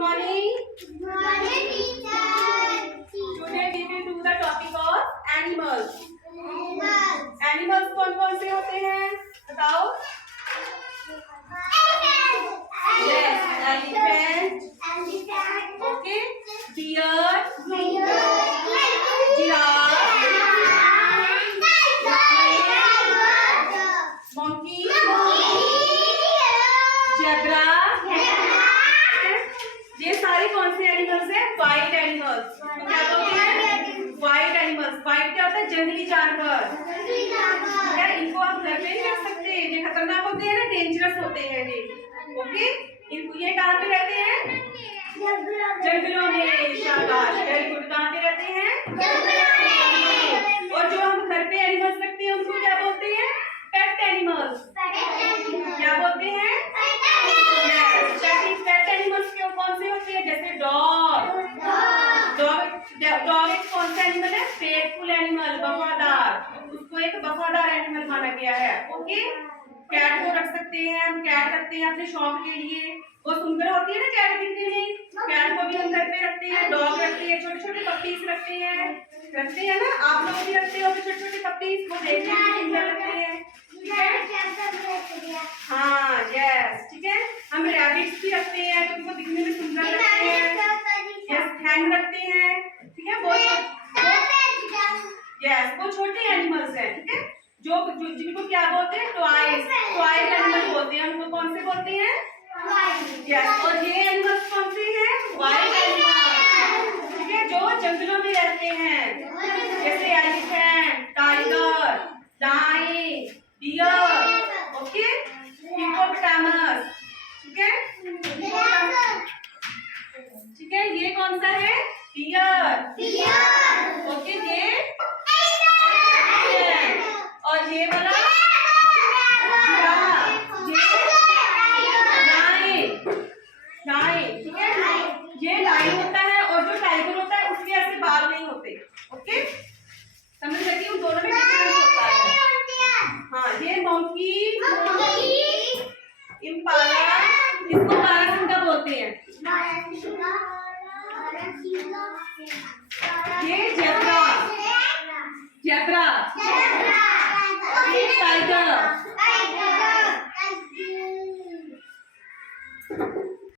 morning. Good morning, teacher. Today we will do the topic of animals. Animals कौन-कौन से होते हैं? बताओ. Yes, elephant. Okay. Deer. Giraffe. Monkey. Zebra. ये सारे कौन से एनिमल्स हैं? Wild animals. क्या बोलते हैं? Wild animals. वाइल्ड क्या होता है? जंगली जानवर. यार इनको आप घर पे नहीं रख सकते, ये खतरनाक होते हैं ना, डेंजरस होते हैं ये. ओके. इनको ये कहाँ पे रहते हैं? जंगलों में. शाबाश, वेरी गुड. कहाँ पे रहते हैं? और जो हम घर पे एनिमल्स रखते हैं उनको क्या बोलते हैं? Pet animals. क्या बोलते हैं? पेट एनिमल्स क्यों कौन से होते हैं? जैसे डॉग. डॉग एक कौन सा एनिमल है? फेथफुल एनिमल, वफादार. उसको एक वफादार एनिमल माना गया है. ओके. कैट को रख सकते हैं हम. कैट रखते हैं अपने शौक के लिए. वो सुंदर होती है ना कैट दिखने में. कैट को भी हम घर पे रखते हैं. डॉग रखते हैं. छोटे छोटे पपीज रखते हैं ना. आप लोग भी रखते हो छोटे छोटे पपीज. वो देखने में सुंदर लगते हैं. हाँ यस. ठीक है. हम रैबिट्स भी रखते हैं तो उनको दिखने में सुंदर लगते हैं. यस. हैंड रखते हैं. ठीक है. वो यस वो छोटे एनिमल्स हैं. ठीक है. जो जिनको क्या बोलते हैं? टॉयज. टॉयज एनिमल बोलते हैं. उनको कौन से बोलते हैं? यस. और ये एनिमल्स कौन से हैं? Wild animals. ठीक है. जो जंगलों में रहते हैं जैसे elephant, tiger, lion, deer. Okay. Hippopotamus. ठीक है. ठीक है. ये कौन सा है? डियर. ओके. ये और ये वाला लायन. ठीक है. ये लायन होता है और जो टाइगर होता है उसके ऐसे बाल नहीं होते. ओके. समझ लगी? उन दोनों में डिफरेंस होता है. हाँ. ये मंकी, इम्पाला. इसको बारहसिंगा बोलते हैं. ये जेब्रा. ये टाइगर.